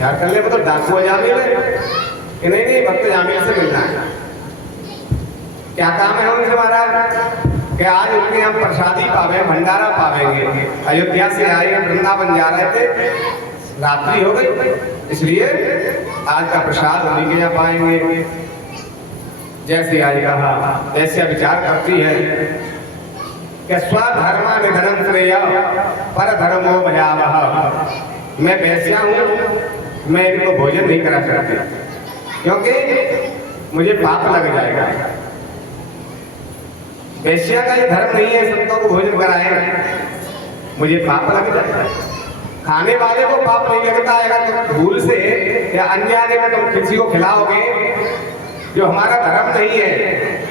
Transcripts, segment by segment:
विचार कर ले, वो तो डाकू अजामिल है कि नहीं भक्त अजामिल से मिलना है। क्या काम है उनसे महाराज कि आज उनके यहाँ प्रसादी पावे, भंडारा पावेंगे। अयोध्या से आए, वृंदावन जा रहे थे, रात्रि हो गई, इसलिए आज का प्रसाद उन्हीं के यहाँ पाएंगे। जैसे आज कहा ऐसे विचार करती है कि स्वधर्मा निधनम श्रेय पर धर्मो भयावह। मैं वैश्या हूँ, मैं इनको भोजन नहीं करा सकती क्योंकि मुझे पाप लग जाएगा। वैश्या का ये धर्म नहीं है संतों को भोजन कराए, मुझे पाप लग जाएगा। खाने वाले को पाप नहीं लगता है तो भूल से या अनजाने में तुम किसी को खिलाओगे जो हमारा धर्म नहीं है,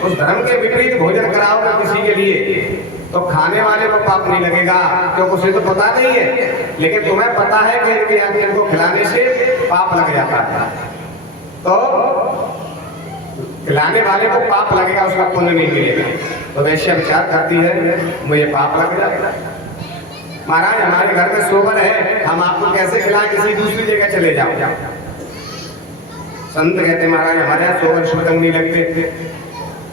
उस धर्म के विपरीत भोजन कराओगे किसी के लिए, तो खाने वाले को पाप नहीं लगेगा क्योंकि उसे तो पता नहीं है। लेकिन तुम्हें पता है कि इनको खिलाने से पाप लग जाता है, तो खिलाने वाले को पाप लगेगा, उसका पुण्य नहीं मिलेगा। तो वैश्य विचार करती है मुझे पाप लग जाएगा। महाराज हमारे घर में सोवर है, हम आपको कैसे खिलाएं, किसी दूसरी जगह चले जाओ। संत कहते महाराज हमारे यहाँ सोवर शुतंग नहीं लगते।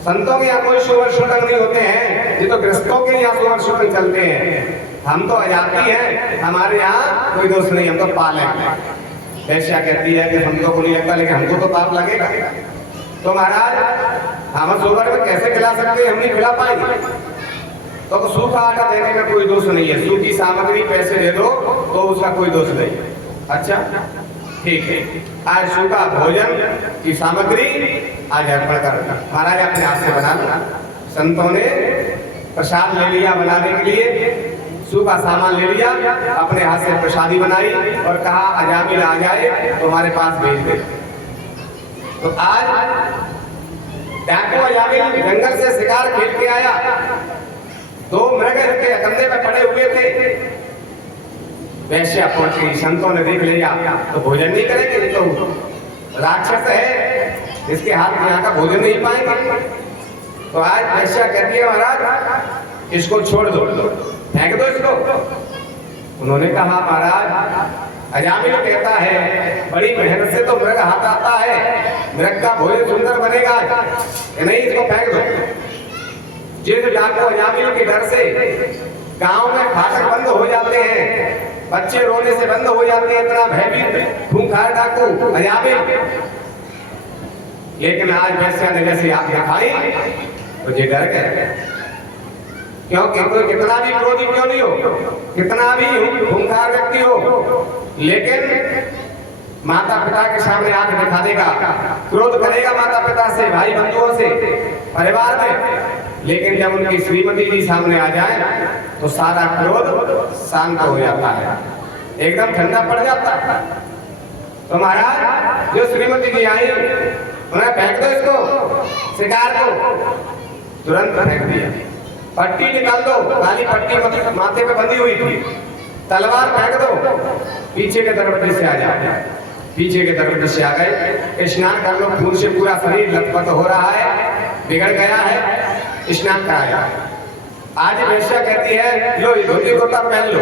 संतों के यहाँ कोई सोवर शुतंग नहीं होते हैं, ये तो गृहस्थों के यहाँ सोवर शुतंग चलते हैं। हम तो अजाती हैं, हमारे यहाँ कोई दोष नहीं, हम तो पाल हैं। वैश्या कहती है कि हमको को नहीं लगता, लेकिन हमको तो पाप लगेगा। तो महाराज हम सोवर में कैसे खिला सकते हैं, हम नहीं खिला पाएंगे। तो सूखा आटा देने में कोई दोष नहीं है, सूखी सामग्री पैसे दे दो तो उसका कोई दोष नहीं। अच्छा ठीक है, आज सूखा भोजन की सामग्री आज अर्पण कर महाराज अपने हाथ से बना लो। संतों ने प्रसाद ले लिया बनाने के लिए, सूखा सामान ले लिया, अपने हाथ से प्रसादी बनाई और कहा अजामिल आ जाए तो हमारे पास भेज दे। तो आज डाकू अजामिल जंगल से शिकार खेल के आया, दो मृग के कंधे में पड़े हुए थे। वैश्या पहुंची, संतों ने देख लिया तो भोजन नहीं करेंगे, ये तो राक्षस है, इसके हाथ में यहाँ का भोजन नहीं पाएंगे। तो आज वैश्या कहती है महाराज इसको छोड़ दो, फेंक दो इसको। उन्होंने कहा महाराज अजामिल कहता है बड़ी मेहनत से तो मृग हाथ आता है, मृग का भोजन सुंदर बनेगा, नहीं इसको फेंक दो। जिस डाकू अजामिल के डर से गांव में फाटक बंद हो जाते हैं, बच्चे रोने से बंद हो जाते हैं, इतना भयभीत खूंखार डाकू अजामिल। लेकिन आज वैश्या ने जैसे आप दिखाई तो ये डर गए, क्योंकि कोई कितना भी क्रोधी क्यों नहीं हो, कितना भी खूंखार व्यक्ति हो, लेकिन माता पिता के सामने आंख दिखा देगा, क्रोध करेगा माता पिता से, भाई बंधुओं से, परिवार में। लेकिन जब उनकी श्रीमती जी सामने आ जाए तो सारा क्रोध शांत हो जाता है, एकदम ठंडा पड़ जाता है। तो महाराज जो श्रीमती जी आई उन्हें फेंक दो इसको, शिकार को, तुरंत फेंक दिया। पट्टी निकाल दो, काली पट्टी माथे पे बंधी हुई थी, तलवार फेंक दो, पीछे के दरवाजे से आ जाए। पीछे के दरवाजे से आ गए, स्नान कर लो, खून से पूरा शरीर लथपथ हो रहा है, बिगड़ गया है, स्नान कराया। आज वैश्या कहती है लो धोती कुर्ता पहन लो।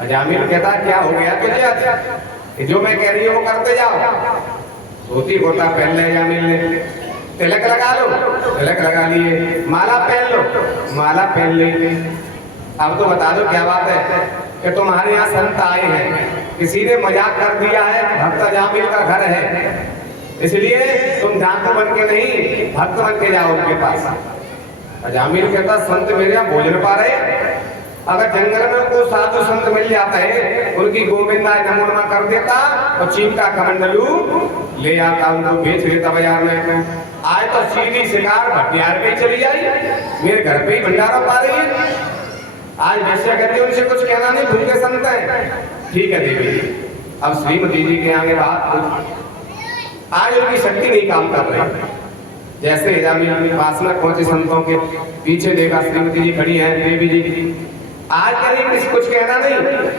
अजामिल कहता क्या हो गया तुझे, आज जो मैं कह रही हूँ वो करते जाओ। धोती कुर्ता पहन ले अजामिल ने, तिलक लगा लो, तिलक लगा लिए, माला पहन लो, माला पहन ली। अब तो बता दो क्या बात है कि तुम्हारे यहाँ संत आए हैं, किसी ने मजाक कर दिया है भक्त अजामिल का घर है, इसलिए तुम डाकू बन के नहीं भक्त बन के जाओ उनके पास। अजामिल कहता संत मेरे यहाँ भोजन पा रहे, अगर जंगल में कोई साधु संत मिल जाता है उनकी गोविंदा नमो नमः कर देता और चीन का कमंडलू ले आता, उनको बेच लेता बाजार में। आज तो सीधी शिकार भटियार पे चली आई, मेरे घर पे ही भंडारा पा रही है। आज वैश्या कहती है उनसे कुछ कहना नहीं, भूखे संत है। ठीक है देवी, अब श्रीमती जी के आगे बात, आज उनकी शक्ति नहीं काम कर रही। जैसे अजामिल पास में पहुंचे संतों के पीछे देखा श्रीमती जी खड़ी है, देवी जी आज कहीं किसी कुछ कहना नहीं,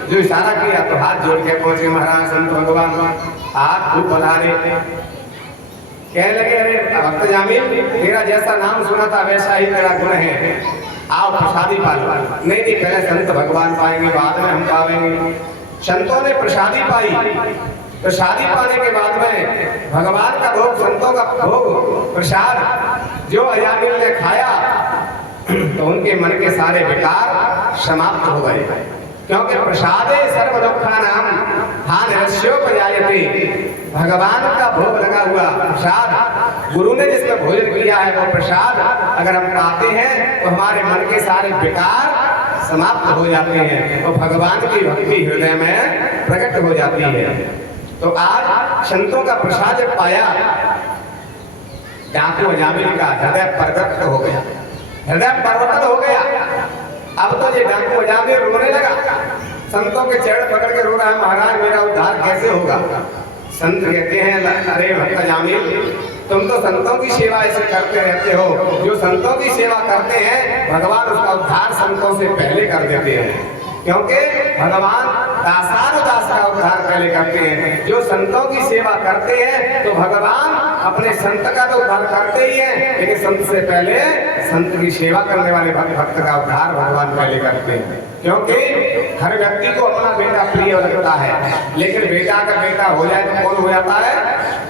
जो इशारा किया तो हाथ जोड़ के पहुंचे महाराज संत भगवान, आप खूब पधारे। कहने लगे अरे भक्त अजामिल तेरा जैसा नाम सुना था वैसा ही तेरा गुण है, आओ प्रसादी पा लो। नहीं नहीं पहले संत भगवान पाएंगे बाद में हम पाएंगे। संतों ने प्रसादी पाई, तो शादी पाने के बाद में भगवान का भोग, संतों का भोग, प्रसाद जो अजामिल ने खाया तो उनके मन के सारे विकार समाप्त हो गए, क्योंकि प्रसादे सर्व दुखानां हानिरस्योपजायते। भगवान का भोग लगा हुआ प्रसाद, गुरु ने जिसमें भोजन किया है वो प्रसाद अगर हम पाते हैं तो हमारे मन के सारे विकार समाप्त हो जाते हैं, तो भगवान की भक्ति हृदय में प्रकट हो जाती है। तो आज संतों का प्रसाद जब पाया, डाकू अजामिल का हृदय प्रकट हो गया, हृदय परिवर्तन हो गया। अब तो ये डाकू अजामिल रोने लगा, संतों के चरण पकड़ के रो रहा है, महाराज मेरा उद्धार कैसे होगा। संत कहते हैं, अरे भक्त अजामिल, तुम तो संतों की सेवा ऐसे करते रहते हो, जो संतों की सेवा करते हैं भगवान उसका उद्धार संतों से पहले कर देते हैं, क्योंकि भगवान दासानुदास का उद्धार पहले करते हैं। जो संतों की सेवा करते हैं तो भगवान अपने संत का तो उद्धार करते ही हैं, लेकिन संत से पहले संत की सेवा करने वाले भक्त का उद्धार भगवान पहले करते हैं। क्योंकि हर व्यक्ति को अपना बेटा प्रिय लगता है, लेकिन बेटा का बेटा हो जाए तो कौन हो जाता है?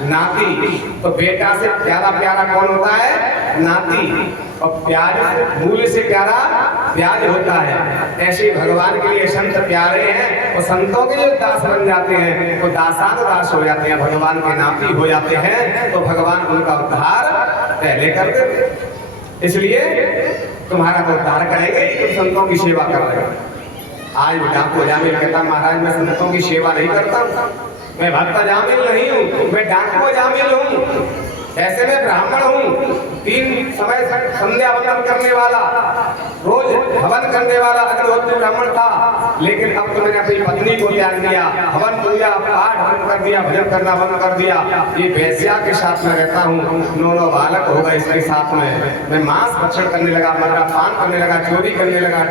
नाती। तो बेटा से प्यारा प्यारा कौन होता है? नाती। और प्याज से, मूल से प्यारा प्याज होता है। ऐसे भगवान के लिए संत प्यारे हैं, और संतों के जो दास बन जाते हैं वो दासानुदास हो जाते हैं, भगवान के नाती हो जाते हैं, तो भगवान उनका उद्धार पहले कर देते। इसलिए तुम्हारा तो उद्धार करेंगे, तुम संतों की सेवा कर रहे हो। आज डाकू अजामिल कहता, महाराज मैं संतों की सेवा नहीं करता, मैं भक्त अजामिल नहीं हूँ, मैं डाकू अजामिल हूँ। ऐसे में ब्राह्मण हूँ, 3 समय संध्या वंदन करने वाला, रोज हवन करने वाला अग्निहोत्री ब्राह्मण था, लेकिन अब तो मैंने अपनी पत्नी को त्याग दिया, हवन पूजा पाठ बंद कर दिया, भजन करना बंद कर दिया, ये वैश्या के साथ में रहता हूँ, 9 बालक होगा इसके साथ में, मैं मांस भक्षण करने लगा, मदरा पान करने लगा, चोरी करने लगा,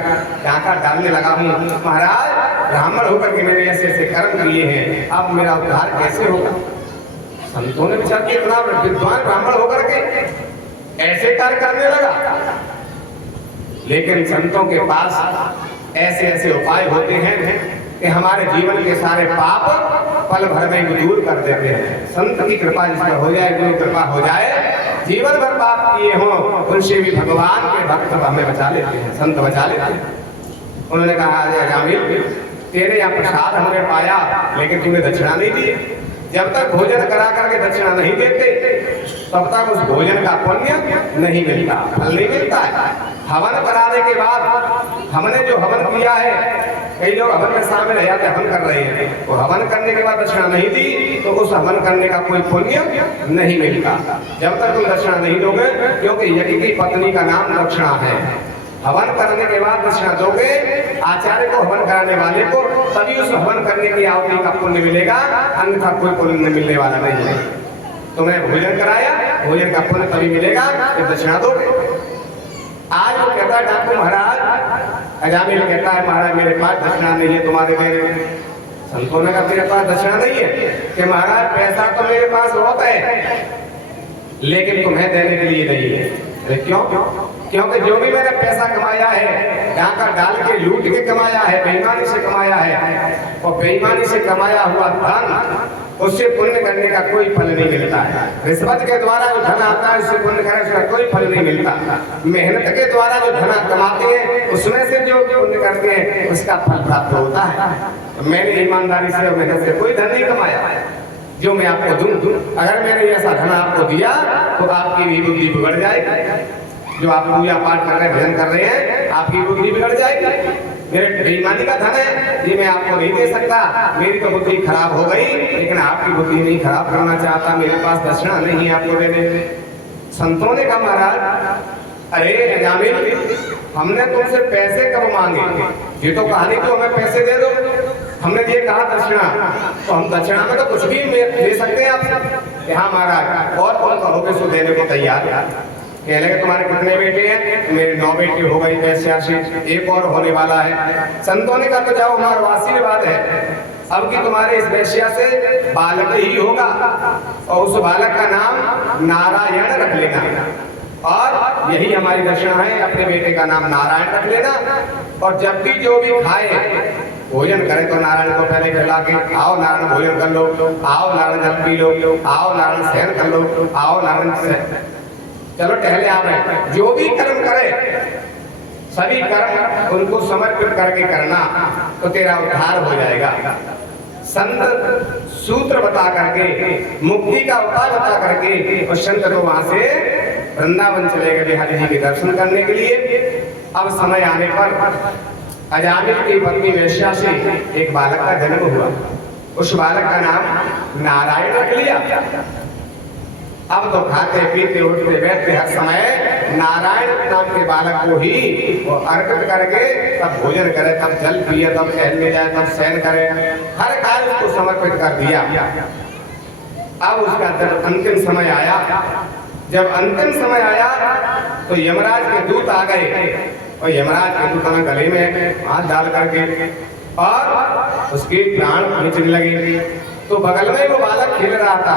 डाका डालने लगा हूँ। महाराज ब्राह्मण होकर के मैंने ऐसे ऐसे कर्म किए हैं, अब मेरा उद्धार कैसे होगा। संतों ने विचार किया, इतना विद्वान ब्राह्मण होकर के ऐसे कार्य करने लगा, लेकिन संतों के पास ऐसे ऐसे उपाय होते हैं कि हमारे जीवन के सारे पाप पल भर में दूर कर देते हैं। संत की कृपा जिस पर हो जाए, गुरु कृपा हो जाए, जीवन भर पाप किए हों उनसे भी भगवान के भक्त हमें बचा लेते हैं, संत बचा लेते हैं। उन्होंने कहा, अजामिल तेरे यहाँ प्रसाद हमने पाया, लेकिन तूने दक्षिणा नहीं दी। जब तक भोजन करा करके दक्षिणा नहीं देते तब तक उस भोजन का पुण्य नहीं मिलता, फल नहीं मिलता है। हवन कराने के बाद हमने जो हवन किया है, कई लोग हवन में शामिल है जाते हवन कर रहे हैं, वो हवन करने के बाद दक्षिणा नहीं दी तो उस हवन करने का कोई पुण्य नहीं मिलता, जब तक तुम दक्षिणा नहीं दोगे, क्योंकि यज्ञ की पत्नी का नाम दक्षिणा है। हवन करने के बाद दक्षिणा दोगे आचार्य को, हवन कराने वाले को, तभी उस हवन करने की आहुति का पुण्य मिलेगा, अन्यथा कोई पुण्य मिलने वाला नहीं है। तुमने भोजन कराया, भोजन का पुण्य तभी मिलेगा जब दक्षिणा दोगे। आज वो कहता है डाकू महाराज, अजामिल कहता है, महाराज मेरे पास दक्षिणा नहीं है, तुम्हारे मेरे संतों ने कहा मेरे पास दक्षिणा नहीं है, कि महाराज पैसा तो मेरे पास बहुत है, लेकिन तुम्हें देने के लिए नहीं है। क्यों? क्योंकि जो भी मैंने पैसा कमाया है, डाका डाल के लूट के कमाया है, बेईमानी से कमाया है, और बेईमानी से कमाया हुआ धन उससे पुण्य करने का कोई फल नहीं मिलता है। रिश्वत के द्वारा जो धन आता है उससे पुण्य करने का कोई फल नहीं मिलता। मेहनत के द्वारा जो धन कमाते हैं उसमें से जो पुण्य करते हैं उसका फल प्राप्त होता है। मैंने ईमानदारी से और मेहनत से कोई धन नहीं कमाया जो मैं आपको दूं। अगर मैंने ऐसा धन आपको दिया तो आपकी भी बुद्धि बिगड़ जाएगी। जो आप पूजा पाठ कर रहे हैं, भजन कर रहे हैं, आपकी बुद्धि बिगड़ जाएगी। मेरे बेईमानी का धन है, ये मैं आपको नहीं दे सकता, मेरी तो बुद्धि खराब हो गई, लेकिन आपकी बुद्धि नहीं खराब करना चाहता, मेरे पास दक्षिणा नहीं है आपको देने। संतों ने कहा महाराज अरे अजामिल, हमने तुमसे पैसे कब मांगे? ये तो कहानी तो हमें पैसे दे दो, हमने ये कहा दक्षिणा, तो हम दक्षिणा में तो कुछ भी दे सकते हैं आपसे। हाँ महाराज, और कौन कहोगे सो देने को तैयार। कह लगे तुम्हारे कितने बेटे हैं? मेरे 9 बेटे हो गई, 86, एक और होने वाला है। संतों ने कहा तो जाओ, हमारा आशीर्वाद है, अब कि तुम्हारे इस वैश्या से बालक ही होगा, और उस बालक का नाम नारायण रख लेना, और यही हमारी दक्षिणा है, अपने बेटे का नाम नारायण रख लेना। और जब भी जो भी खाए भोजन करें तो नारायण को पहले खिला के आओ नारायण भोजन कर लो, आओ नारायण जल पी लो, आओ नारायण शयन कर लो, आओ नारायण चलो टहले आ गए। जो भी कर्म करे सभी कर्म उनको समर्पित करके करना तो तेरा उद्धार हो जाएगा। संत सूत्र बता करके मुक्ति का उपाय बता करके और संत तो वहां से वृंदावन चले गए बिहारी जी के दर्शन करने के लिए। अब समय आने पर अजामिल की पत्नी वेश्या से एक बालक का जन्म हुआ। उस बालक का नाम नारायण रख लिया। अब तो खाते पीते उठते बैठते हर समय नारायण नाम के बालक को ही वो अर्पित करके तब भोजन करे, तब जल पिए, तब टहलने जाए, तब शयन करे, हर कार्य उसको समर्पित कर दिया। अब उसका जब अंतिम समय आया, जब अंतिम समय आया तो यमराज के दूत आ गए और यमराज के दूत ने गले में हाथ डाल करके और उसके प्राण खींचने लगे। तो बगल में वो बालक खेल रहा था।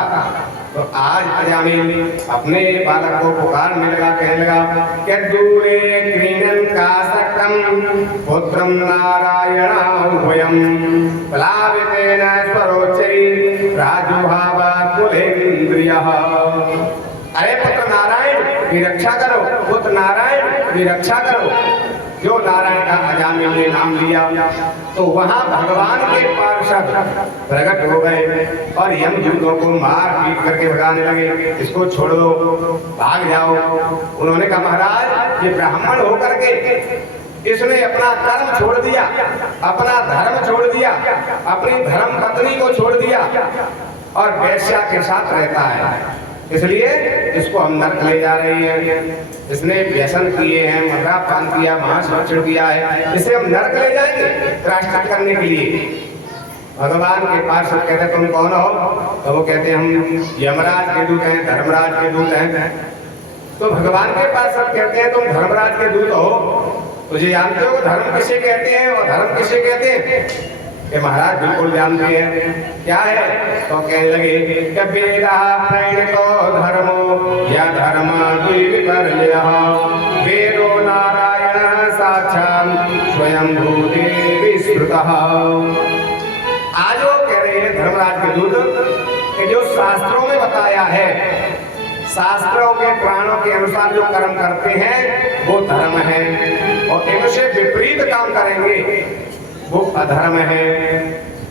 तो आज अजामिल अपने बालक को पुकारने लगा, कहने लगा कि दूरे क्रीडन काशकम पुत्रम नारायणाभयम प्लावितेन स्वरोच्चै राजुभावा कुलेन्द्रियः। अरे पुत्र नारायण की रक्षा करो, पुत्र नारायण की रक्षा करो। जो नारायण का अजामिल ने नाम लिया तो वहां भगवान के पार्षद प्रकट हो गए और यमदूतों को मार पीट करके भगाने लगे, इसको छोड़ दो, भाग जाओ। उन्होंने कहा महाराज ये ब्राह्मण होकर के इसने अपना कर्म छोड़ दिया, अपना धर्म छोड़ दिया, अपनी धर्म पत्नी को छोड़ दिया और वेश्या के साथ रहता है, इसलिए इसको हम नरक ले जा रहे हैं। इसने व्यसन किए हैं, मद्यपान किया, मांस भक्षण किया है, इसे हम नरक ले जाएंगे प्रायश्चित करने के लिए। भगवान के पास सब कहते तुम कौन हो? तो वो कहते हम यमराज के दूत हैं, धर्मराज के दूत हैं। तो भगवान के पास सब कहते हैं तुम धर्मराज के दूत हो, तुझे जानते हो धर्म किसे कहते हैं और धर्म किसे कहते हैं? कि महाराज बिल्कुल जानते हैं। क्या है? तो कहने लगे कि वेदा प्रणीतो धर्मो या धर्म द्विविपर्ययः वेदो नारायण साक्षात् स्वयं भूदेवी श्रुतः। आज वो कह रहे हैं धर्मराज के दूत कि जो शास्त्रों में बताया है, शास्त्रों के प्राणों के अनुसार जो कर्म करते हैं वो धर्म है और इनसे विपरीत काम करेंगे वो अधर्म है।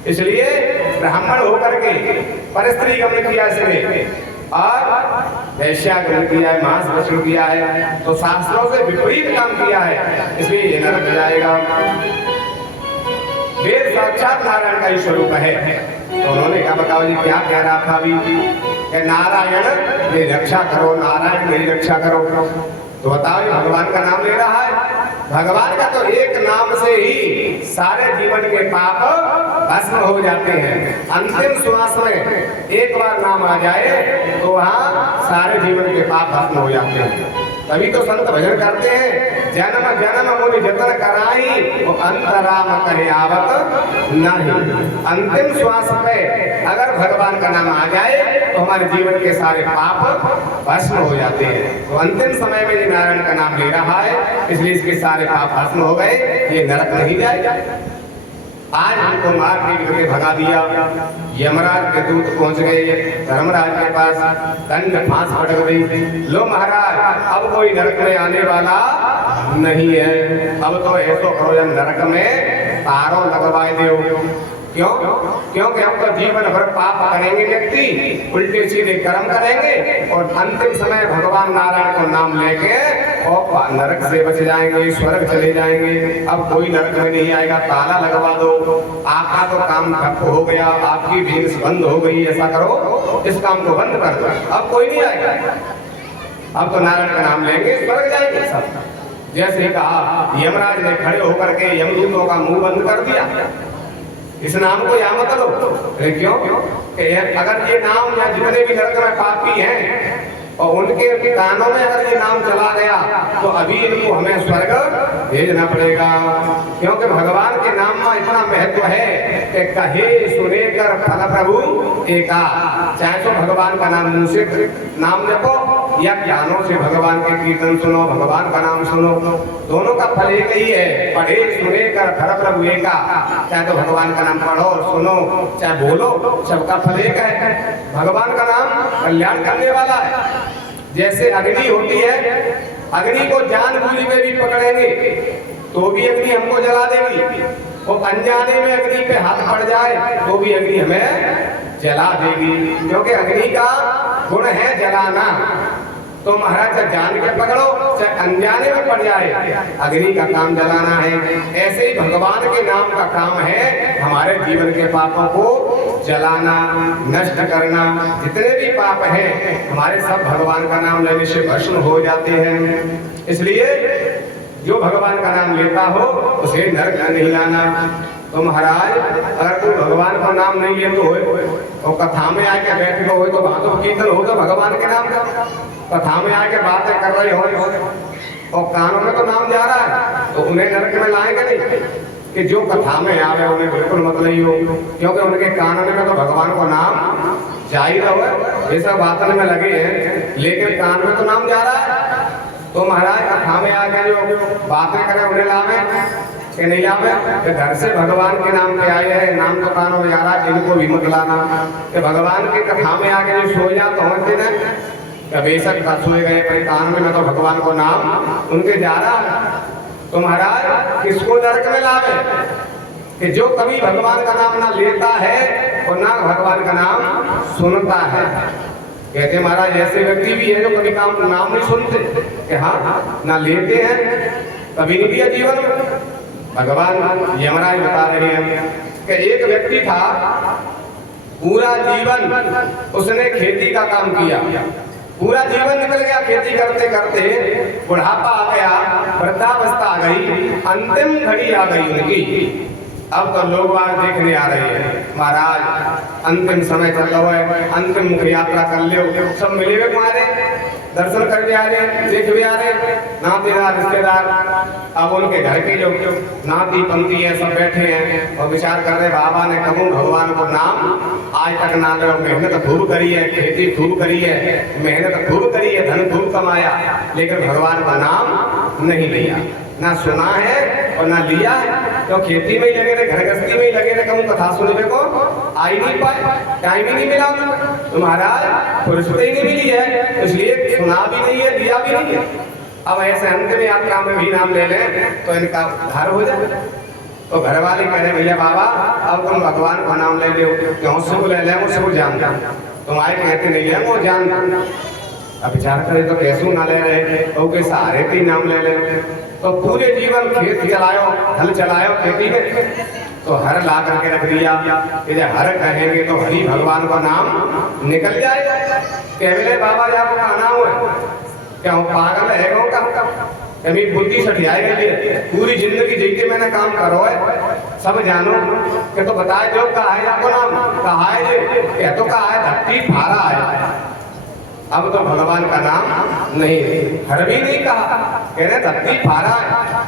इसलिए ब्राह्मण होकर के परस्त्री गमन किया इसने और वैश्या गमन किया है, मांस भक्षण किया है, तो शास्त्रों से विपरीत काम किया है, इसलिए ये नरक जाएगा। वेद साक्षात नारायण का ही स्वरूप है। तो उन्होंने कहा बताओ जी क्या कह रहा था अभी कि नारायण मेरी रक्षा करो, नारायण मेरी रक्षा करो। तो बताओ भगवान का नाम ले रहा है। भगवान का तो एक नाम से ही सारे जीवन के पाप भस्म हो जाते हैं। अंतिम श्वास में एक बार नाम आ जाए तो वहाँ सारे जीवन के पाप भस्म हो जाते हैं। तभी तो संत भजन करते हैं, जन्म जन्म मुनि जतन कराई वो अंतराम कहे आवत नहीं। अंतिम श्वास में अगर भगवान का नाम आ जाए तो हमारे जीवन के सारे पाप भस्म हो जाते हैं। तो अंतिम समय में ये नारायण का नाम ले रहा है, इसलिए इसके सारे पाप भस्म हो गए, ये नरक नहीं जाएगा। आज हमको मार पीट करके भगा दिया। यमराज के दूत पहुंच गए धर्मराज के पास, दंड फांस पटक गई। लो महाराज अब कोई नरक में आने वाला नहीं है, अब तो ऐसो करो जब नरक में तारों लगवाए दो। क्यों? क्योंकि हम तो जीवन भर पाप करेंगे, व्यक्ति उल्टे सीधे कर्म करेंगे और अंतिम समय भगवान नारायण को नाम लेके और नरक से बच जाएंगे, स्वर्ग चले जाएंगे। अब कोई नरक में नहीं आएगा, ताला लगवा दो। आपका तो काम ठप हो गया, आपकी भीड़ बंद हो गई, ऐसा करो इस काम को बंद कर दो, अब कोई नहीं आएगा। अब तो नारायण का नाम लेंगे, स्वर्ग जाएंगे सब। जैसे कहा यमराज ने खड़े होकर के यमदूतों का मुंह बंद कर दिया, इस नाम को या मत लो। क्यों? अगर ये नाम या जितने भी नरक में पापी हैं और उनके कानों में अगर ये नाम चला गया तो अभी इनको हमें स्वर्ग भेजना पड़ेगा। क्योंकि भगवान के नाम में इतना महत्व है कि कहे सुने कर फल प्रभु एका। चाहे तो भगवान का नाम मुंह से नाम जपो या कानों से भगवान के कीर्तन सुनो, भगवान का नाम सुनो, दोनों का फल एक ही है। पढ़े सुने कर फल प्रभु एका, चाहे तो भगवान का नाम पढ़ो सुनो चाहे बोलो, सबका फल एक है। भगवान का नाम कल्याण करने वाला है। जैसे अग्नि होती है, अग्नि को जानबूझ के भी पकड़ेंगे तो भी अग्नि हमको जला देगी, और अनजाने में अग्नि पे हाथ पड़ जाए तो भी अग्नि हमें जला देगी, क्योंकि अग्नि का गुण है जलाना। तो महाराज चाहे जान के पकड़ो चाहे अनजाने में पड़ जाए, अग्नि का काम जलाना है। ऐसे ही भगवान के नाम का काम है हमारे जीवन के पापों को जलाना, नष्ट करना। जितने भी पाप हैं हमारे सब भगवान का नाम लेने से भस्म हो जाते हैं। इसलिए जो भगवान का नाम लेता हो उसे नरक नहीं लाना। तो महाराज अगर कोई भगवान का नाम नहीं लेते हो और कथा में आके बैठे हो तो वहां तो कीर्तन हो तो भगवान के नाम का, कथा में आके बातें कर रहे हो और कानों में तो नाम जा रहा है, तो उन्हें नरक में लाएंगे नहीं। कि जो कथा में आवे उन्हें बिल्कुल मत नहीं हो, क्योंकि उनके कानों में तो भगवान को नाम जा ही रहा है। ये सब बातों में लगे हैं लेकिन कान में तो नाम जा रहा है। तो महाराज कथा में आके जो बातें करें उन्हें लावे कि नहीं लावे। कि घर से भगवान के नाम पे आए हैं, नाम तो कानों में जा रहा है, इनको भी मत लाना। कि भगवान की कथा में आके जो सो जा तो समझते ना बेशक का सोए गए पर कान में तो भगवान को नाम उनके जा रहा है। तो महाराज किसको नरक में लावे? कि जो कभी भगवान का नाम ना लेता है और ना भगवान का नाम सुनता है। कहते महाराज ऐसे व्यक्ति भी है जो कभी नाम नहीं सुनते, कि हाँ ना लेते हैं, कभी नहीं दिया जीवन में। भगवान यमराज बता रहे हैं कि एक व्यक्ति था, पूरा जीवन उसने खेती का काम किया, पूरा जीवन निकल गया खेती करते करते, बुढ़ापा आ गया, वृद्धावस्था आ गई, अंतिम घड़ी आ गई उनकी। अब तो लोग बाहर देखने आ रहे हैं, महाराज अंतिम समय चल रहा है, अंतिम मुख यात्रा कर लो, सब मिले हुए तुम्हारे दर्शन कर भी आ रहे, देख भी आ रहे, नातेदार रिश्तेदार। अब उनके घर के जो नाती पंथी है सब बैठे हैं और विचार कर रहे, बाबा ने कहूँ भगवान को नाम आज तक ना लो, मेहनत खूब करी है, खेती खूब करी है, मेहनत खूब करी है, धन खूब कमाया, लेकिन भगवान का नाम नहीं लिया, ना सुना है और ना लिया है। तो खेती में ही लगे रहे, घर गृहस्थी में ही लगे रहे, कहूँ कथा सुनने को आ ही नहीं पाए, टाइम ही नहीं मिला उनको। तो महाराज फुर्सत ही नहीं मिली है, इसलिए सुना भी नहीं है, लिया भी नहीं है। अब ऐसे अंतिम यात्रा में भी नाम ले लें तो इनका उद्धार हो जाए। तो घर वाले कह रहे भैया बाबा अब तुम भगवान का नाम ले लो, क्यों से ले लें, उससे वो जानता, तुम्हारे कहते नहीं है वो जानता। अब विचार करे तो कैसे ना ले रहे, तो के सहारे के नाम ले लें। तो पूरे जीवन खेत चलायो, हल चलायो खेती में, तो हर ला करके रख दिया। हर कहेंगे तो हरि भगवान का नाम निकल जाएगा। कहले बाबा जी आपका नाम है क्या पागल है कभी बुद्धि सठियाए गई, पूरी जिंदगी जी के मैंने काम करो है, सब जानो कि तो बताए जो कहा है आपको नाम कहा है, तो कहा है धरती फारा है। अब तो भगवान का नाम नहीं, हर भी नहीं कहा, कह रहे धरती फारा है।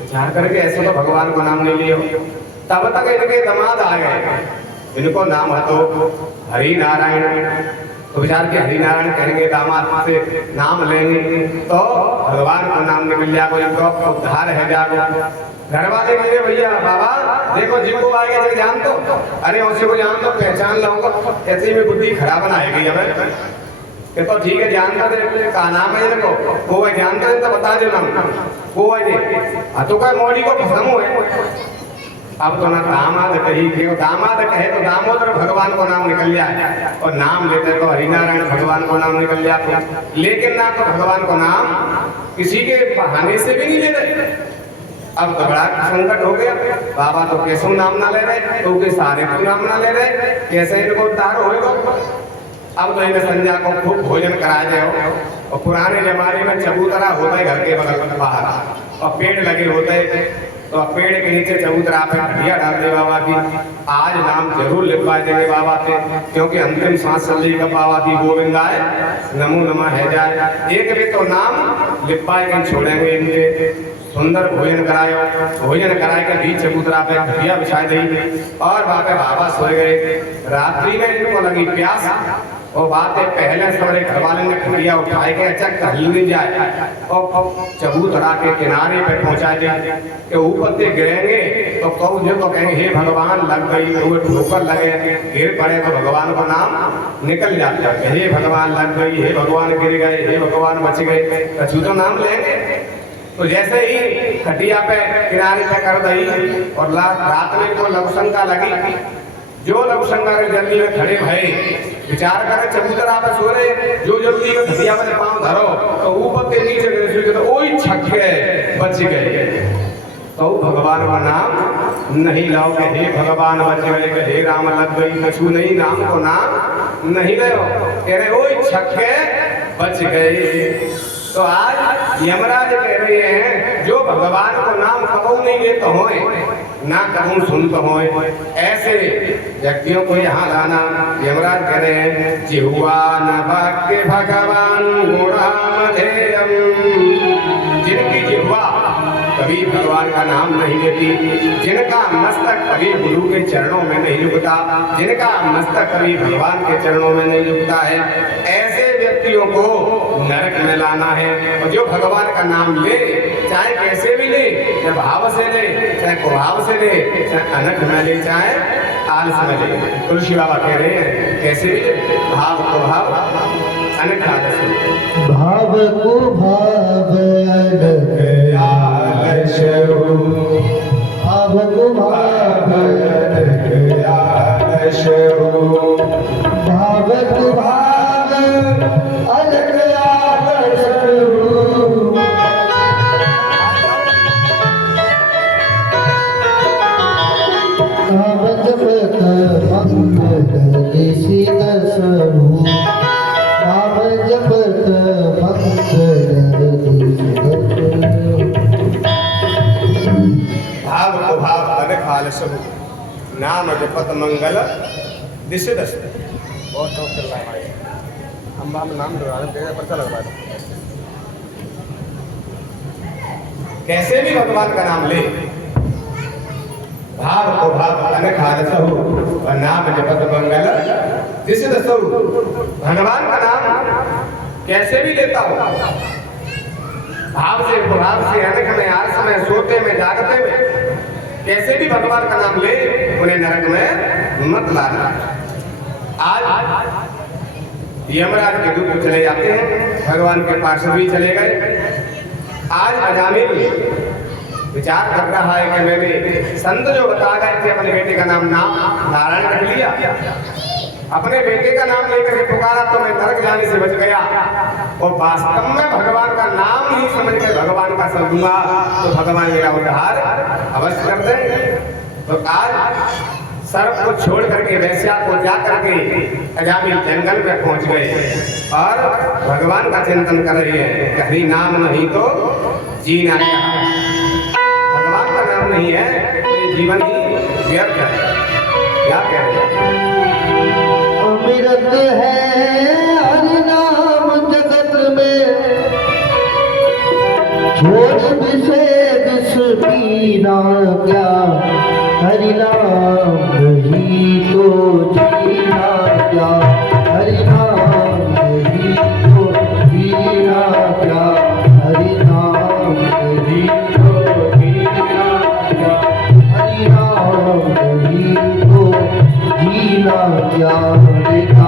विचार करके ऐसे तो भगवान को नाम नहीं लियो। तब तक इनके दामाद आ गए, इनको नाम है तो हरि नारायण। तो विचार के हरि नारायण कहेंगे, दामाद से नाम लेंगे तो भगवान का नाम निकल जाओ, इनको उद्धार है जाओ। घर वाले कहेंगे भैया बाबा देखो जिनको आगे जान तो, अरे उसी को जान तो पहचान लाऊंगा, ऐसे में बुद्धि खराब बनाएगी हमें। तो ठीक है जानता दे का नाम है इनको, वो है जानता है तो बता दे नाम वो है तो का मोड़ी को खत्म हुए। अब तो ना दामाद कही थे, दामाद कहे तो दामोदर भगवान को नाम निकल जाए, और नाम लेते तो हरिनारायण भगवान को नाम निकल जाते, लेकिन ना तो भगवान को नाम किसी के बहाने से भी नहीं ले रहे। अब तो बड़ा संकट हो गया, बाबा तो कैसे नाम ना ले रहे, तो के सारे तो नाम ना ले रहे, कैसे इनको उद्धार होएगा। अब तो इन्हें संध्या को खूब भोजन कराए जाओ, और पुराने जमाने में चबूतरा होता है घर के बगल में बाहर, और पेड़ लगे होते हैं, तो पेड़ के नीचे चबूतरा पे हड्डियां डाल दे बाबा की, आज नाम जरूर लिखवा देंगे बाबा से, क्योंकि अंतिम सांस चल रही बाबा की गोविंदाय नमो नमः है जाए। एक भी तो नाम लिखवाए के छोड़ेंगे इनके। सुंदर भोजन करायो, भोजन कराए के बीच चबूतरा पे हड्डियां बिछा दी, और वहां पे बाबा सोए गए। रात्रि में इनको लगी प्यास, और बात है पहले सवेरे घर वाले ने खड़िया उठाए के अच्छा कल नहीं जाए और चबूतरा के किनारे पे पहुंचा दिया कि ऊपर से गिरेंगे तो जो तो कहेंगे हे भगवान लग गई, तो वो ठोकर लगे गिर पड़े तो भगवान का नाम निकल जाता है। हे भगवान लग गई, हे भगवान गिर गए, हे भगवान बच गए, कछु तो नाम लेंगे। तो जैसे ही खटिया पे किनारे पे कर दी और रात में को लघुशंका लगी, जो लघुशंका के जल्दी में खड़े भये विचार करे चबूतरा पे सो रहे, जो जल्दी में खटिया पे पांव धरो तो ऊपर से नीचे गिरे तो ओई छक्के बच गए। तो भगवान का नाम नहीं लाओ के हे भगवान बच गए, के हे राम लग गई, कछु नहीं नाम को नाम नहीं लो, कह रहे ओई छक्के बच गए। तो आज यमराज कह रहे हैं जो भगवान को नाम कबू नहीं लेते हो ना कबू सुनते हो, ऐसे व्यक्तियों को यहाँ लाना। यमराज कह रहे हैं जिह्वा न भाग्य भगवान गुणामधेयम, जिनकी जिह्वा कभी भगवान का नाम नहीं लेती, जिनका मस्तक कभी गुरु के चरणों में नहीं झुकता, जिनका मस्तक कभी भगवान के चरणों में नहीं झुकता है, ऐसे व्यक्तियों को नरक में लाना है। और जो भगवान का नाम ले, चाहे कैसे भी ले, चाहे भाव से ले, चाहे कुभाव से ले, चाहे अनख में ले, चाहे आलस में ले। तुलसी बाबा कह रहे हैं कैसे भी ले, भाव को भाव अनख आलस में, भाव को भाव अनख आलस हो, भाव को भाव अनख आलस हो, भाव को भाव अनख आलस हो। भाव जपत मंगल सिदसहु, भाव जपत मंगल सिदसहु। भाव को भाव अनख आलस हो, नाम जपत मंगल दिशे दस। बहुत शौक चल रहा है भाई, अम्बा में नाम डरा रहे पता लग रहा है। कैसे भी भगवान का नाम ले, भाव को भाव अनख आलस हो और नाम जपत मंगल दिशे दस। भगवान का नाम कैसे भी लेता हो, भाव से प्रभाव से अनख में आलस में सोते में जागते में, कैसे भी भगवान का नाम ले, उन्हें नरक में मत लाना। आज यमराज के दूत चले जाते हैं, भगवान के पास भी चले गए। आज अजामिल विचार कर रहा है कि मैंने संत जो बता गए थे अपने बेटे का नाम नारायण रख लिया, अपने बेटे का नाम लेकर के पुकारा तो मैं नरक जाने से बच गया, और वास्तव में भगवान का नाम ही समझ कर भगवान का समझूंगा तो भगवान मेरा उद्धार अवश्य कर देंगे। तो आज सर्प को छोड़ करके वैश्या को जा करके अजामिल जंगल में पहुंच गए और भगवान का चिंतन कर रही है कि हरि नाम नहीं तो जीना क्या, भगवान का नाम नहीं है तो ये जीवन ही व्यर्थ है। क्या कह रहे हैं, अमृत है हरि नाम जगत में, छोड़ विषय विष पीना क्या, हरि नाम ही तो जीना क्या, हरि नाम ही तो जीना क्या, हरि नाम ही तो जीना क्या, हरि नाम ही तो जीना क्या।